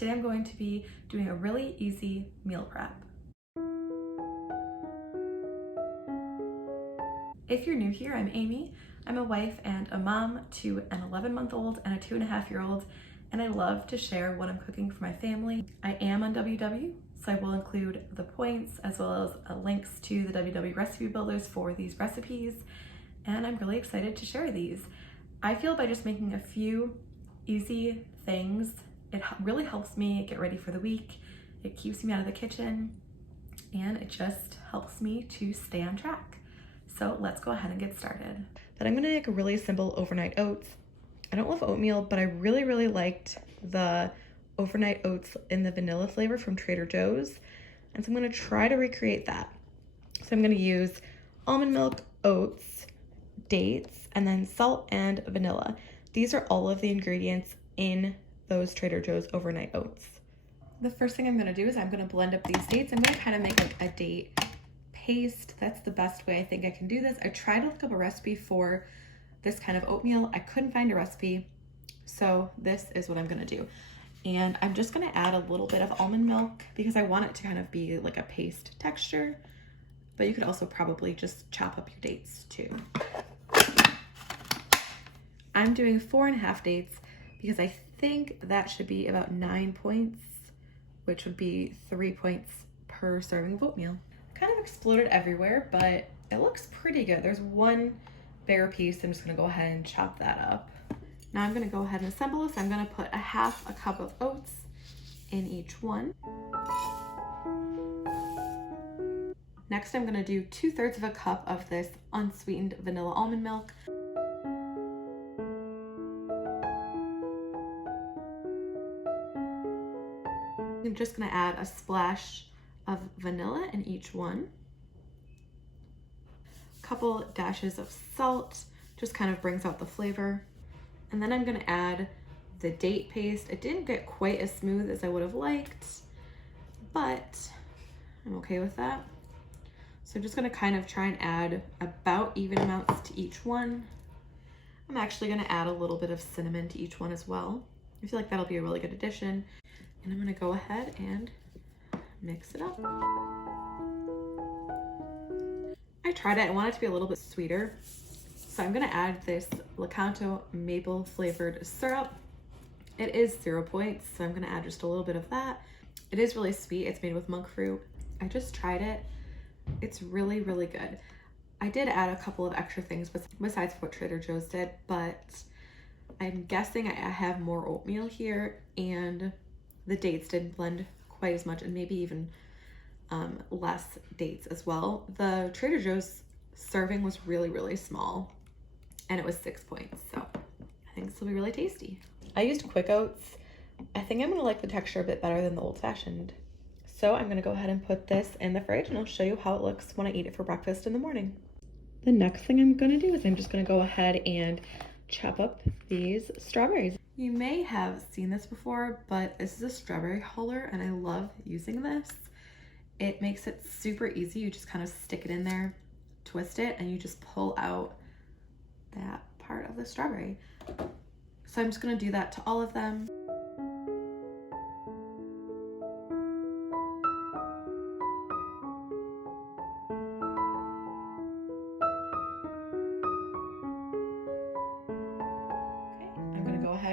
Today I'm going to be doing a really easy meal prep. If you're new here, I'm Amy. I'm a wife and a mom to an 11-month-old and a 2.5-year-old, and I love to share what I'm cooking for my family. I am on WW, so I will include the points as well as links to the WW recipe builders for these recipes, and I'm really excited to share these. I feel by just making a few easy things, it really helps me get ready for the week. It keeps me out of the kitchen, and it just helps me to stay on track. So let's go ahead and get started. But I'm gonna make a really simple overnight oats. I don't love oatmeal, but I really liked the overnight oats in the vanilla flavor from Trader Joe's. And so I'm gonna try to recreate that. So I'm gonna use almond milk, oats, dates, and then salt and vanilla. These are all of the ingredients in those Trader Joe's overnight oats. The first thing I'm gonna do is I'm gonna blend up these dates. I'm gonna kind of make like a date paste. That's the best way I think I can do this. I tried to look up a recipe for this kind of oatmeal. I couldn't find a recipe, so this is what I'm gonna do. And I'm just gonna add a little bit of almond milk because I want it to kind of be like a paste texture, but you could also probably just chop up your dates too. I'm doing 4.5 dates because I think that should be about 9 points, which would be 3 points per serving of oatmeal. Kind of exploded everywhere, but it looks pretty good. There's one bare piece. I'm just gonna go ahead and chop that up. Now I'm gonna go ahead and assemble this. I'm gonna put 1/2 cup of oats in each one. Next, I'm gonna do 2/3 cup of this unsweetened vanilla almond milk. I'm just gonna add a splash of vanilla in each one. A couple dashes of salt, just kind of brings out the flavor. And then I'm gonna add the date paste. It didn't get quite as smooth as I would have liked, but I'm okay with that. So I'm just gonna kind of try and add about even amounts to each one. I'm actually gonna add a little bit of cinnamon to each one as well. I feel like that'll be a really good addition. And I'm gonna go ahead and mix it up. I tried it, I want it to be a little bit sweeter. So I'm gonna add this Lakanto maple flavored syrup. It is 0 points, so I'm gonna add just a little bit of that. It is really sweet, it's made with monk fruit. I just tried it. It's really good. I did add a couple of extra things besides what Trader Joe's did, but I'm guessing I have more oatmeal here and the dates didn't blend quite as much, and maybe even less dates as well. The Trader Joe's serving was really small and it was 6 points, so I think this will be really tasty. I used quick oats. I think I'm gonna like the texture a bit better than the old fashioned. So I'm gonna go ahead and put this in the fridge and I'll show you how it looks when I eat it for breakfast in the morning. The next thing I'm gonna do is I'm just gonna go ahead and chop up these strawberries. You may have seen this before, but this is a strawberry huller and I love using this. It makes it super easy. You just kind of stick it in there, twist it, and you just pull out that part of the strawberry. So I'm just gonna do that to all of them.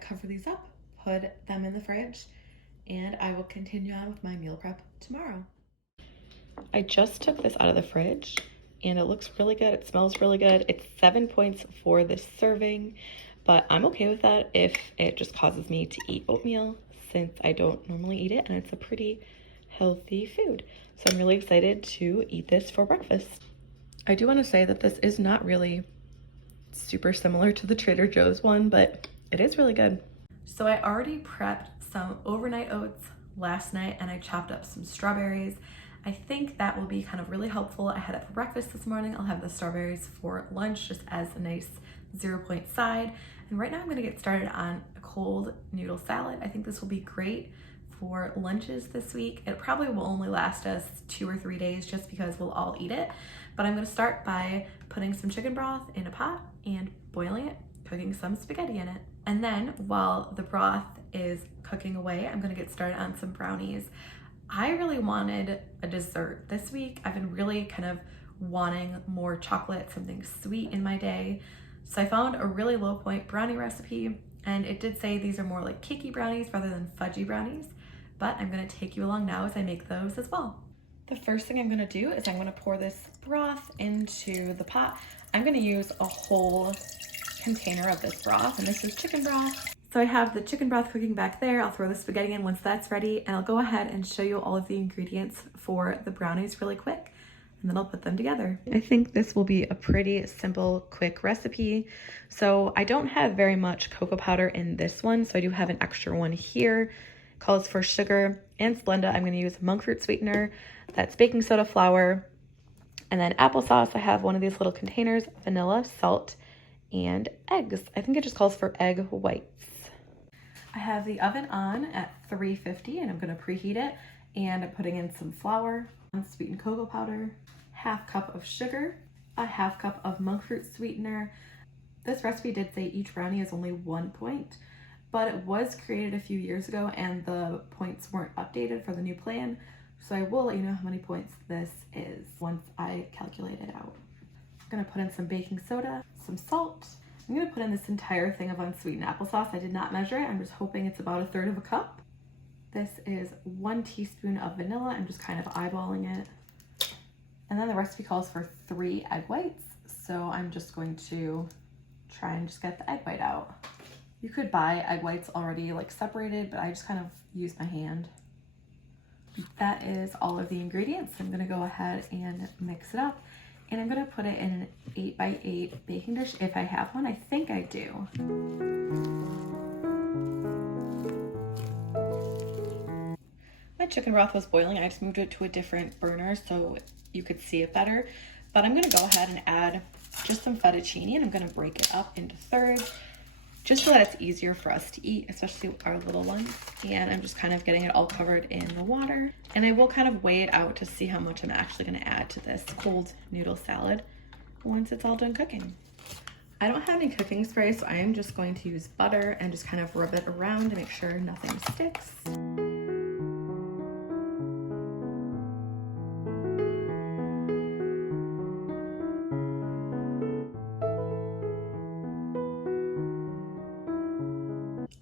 Cover these up, put them in the fridge, and I will continue on with my meal prep tomorrow. I just took this out of the fridge and it looks really good. It smells really good. It's 7 points for this serving, but I'm okay with that if it just causes me to eat oatmeal since I don't normally eat it and it's a pretty healthy food. So I'm really excited to eat this for breakfast. I do want to say that this is not really super similar to the Trader Joe's one, but it is really good. So I already prepped some overnight oats last night and I chopped up some strawberries. I think that will be kind of really helpful. I had it for breakfast this morning. I'll have the strawberries for lunch just as a nice 0 point side. And right now I'm gonna get started on a cold noodle salad. I think this will be great for lunches this week. It probably will only last us 2 or 3 days just because we'll all eat it. But I'm gonna start by putting some chicken broth in a pot and boiling it, cooking some spaghetti in it. And then while the broth is cooking away. I'm gonna get started on some brownies. I really wanted a dessert this week. I've been really kind of wanting more chocolate, something sweet in my day. So I found a really low point brownie recipe, and it did say these are more like cakey brownies rather than fudgy brownies, but I'm gonna take you along now as I make those as well. The first thing I'm gonna do is I'm gonna pour this broth into the pot. I'm gonna use a whole container of this broth, and this is chicken broth. So I have the chicken broth cooking back there. I'll throw the spaghetti in once that's ready, and I'll go ahead and show you all of the ingredients for the brownies really quick, and then I'll put them together. I think this will be a pretty simple, quick recipe. So I don't have very much cocoa powder in this one, so I do have an extra one here. It calls for sugar and Splenda. I'm gonna use monk fruit sweetener. That's baking soda, flour, and then applesauce. I have one of these little containers, vanilla, salt, and eggs. I think it just calls for egg whites. I have the oven on at 350 and I'm gonna preheat it, and I'm putting in some flour, unsweetened cocoa powder, ½ cup of sugar, a ½ cup of monk fruit sweetener. This recipe did say each brownie is only 1 point, but it was created a few years ago and the points weren't updated for the new plan. So I will let you know how many points this is once I calculate it out. I'm gonna put in some baking soda, some salt. I'm gonna put in this entire thing of unsweetened applesauce. I did not measure it. I'm just hoping it's about 1/3 cup. This is 1 teaspoon of vanilla. I'm just kind of eyeballing it. And then the recipe calls for 3 egg whites. So I'm just going to try and just get the egg white out. You could buy egg whites already like separated, but I just kind of use my hand. That is all of the ingredients. I'm gonna go ahead and mix it up. And I'm gonna put it in an 8x8 baking dish if I have one. I think I do. My chicken broth was boiling. I just moved it to a different burner so you could see it better. But I'm gonna go ahead and add just some fettuccine, and I'm gonna break it up into thirds just so that it's easier for us to eat, especially our little ones. And I'm just kind of getting it all covered in the water. And I will kind of weigh it out to see how much I'm actually gonna add to this cold noodle salad once it's all done cooking. I don't have any cooking spray, so I am just going to use butter and just kind of rub it around to make sure nothing sticks.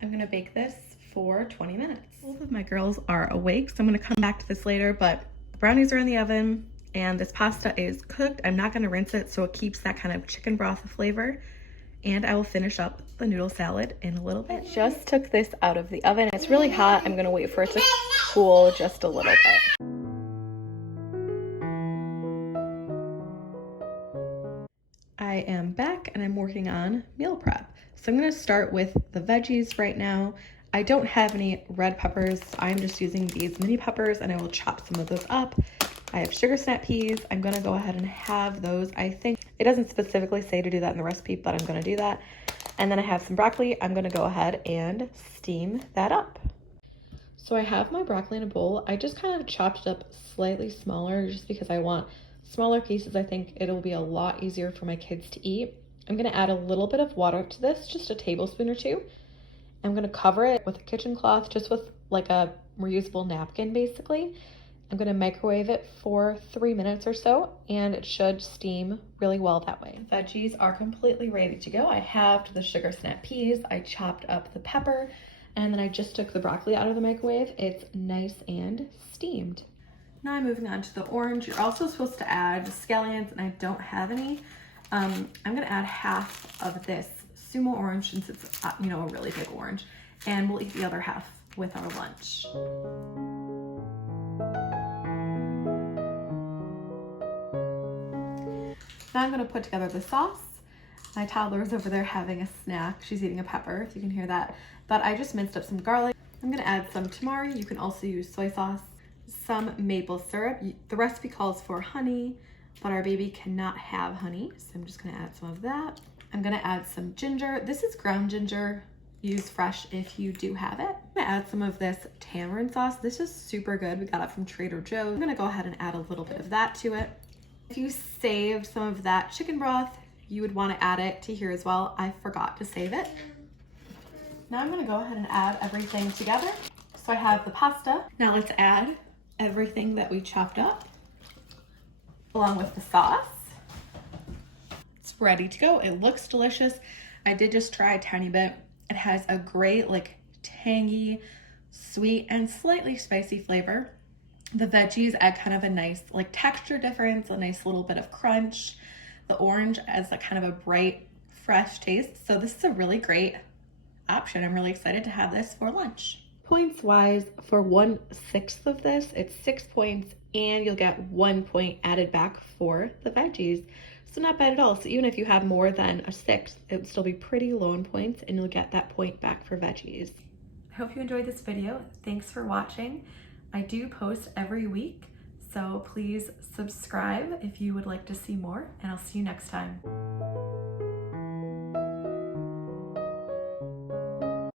I'm gonna bake this for 20 minutes. Both of my girls are awake, so I'm gonna come back to this later, but the brownies are in the oven and this pasta is cooked. I'm not gonna rinse it so it keeps that kind of chicken broth flavor, and I will finish up the noodle salad in a little bit. I just took this out of the oven. It's really hot. I'm gonna wait for it to cool just a little bit. I am back and I'm working on meal prep. So I'm gonna start with the veggies right now. I don't have any red peppers. I'm just using these mini peppers, and I will chop some of those up. I have sugar snap peas. I'm gonna go ahead and have those. I think it doesn't specifically say to do that in the recipe, but I'm gonna do that. And then I have some broccoli. I'm gonna go ahead and steam that up. So I have my broccoli in a bowl. I just kind of chopped it up slightly smaller just because I want smaller pieces. I think it'll be a lot easier for my kids to eat. I'm gonna add a little bit of water to this, just a tablespoon or 2. I'm gonna cover it with a kitchen cloth, just with like a reusable napkin basically. I'm gonna microwave it for 3 minutes or so, and it should steam really well that way. The veggies are completely ready to go. I halved the sugar snap peas, I chopped up the pepper, and then I just took the broccoli out of the microwave. It's nice and steamed. Now I'm moving on to the orange. You're also supposed to add scallions, and I don't have any. I'm gonna add half of this sumo orange since it's a really big orange, and we'll eat the other half with our lunch. Now I'm gonna put together the sauce. My toddler is over there having a snack. She's eating a pepper, if you can hear that. But I just minced up some garlic. I'm gonna add some tamari. You can also use soy sauce, some maple syrup. The recipe calls for honey, but our baby cannot have honey, so I'm just gonna add some of that. I'm gonna add some ginger. This is ground ginger. Use fresh if you do have it. I'm gonna add some of this tamarind sauce. This is super good. We got it from Trader Joe's. I'm gonna go ahead and add a little bit of that to it. If you saved some of that chicken broth, you would want to add it to here as well. I forgot to save it. Now I'm gonna go ahead and add everything together. So I have the pasta. Now let's add everything that we chopped up along with the sauce. It's ready to go. It looks delicious. I did just try a tiny bit. It has a great, like, tangy, sweet, and slightly spicy flavor. The veggies add kind of a nice, like, texture difference, a nice little bit of crunch. The orange adds a kind of a bright, fresh taste. So this is a really great option. I'm really excited to have this for lunch. Points wise, for 1/6 of this, it's 6 points, and you'll get 1 point added back for the veggies. So not bad at all. So even if you have more than a 6, it would still be pretty low in points, and you'll get that point back for veggies. I hope you enjoyed this video. Thanks for watching. I do post every week, so please subscribe if you would like to see more, and I'll see you next time.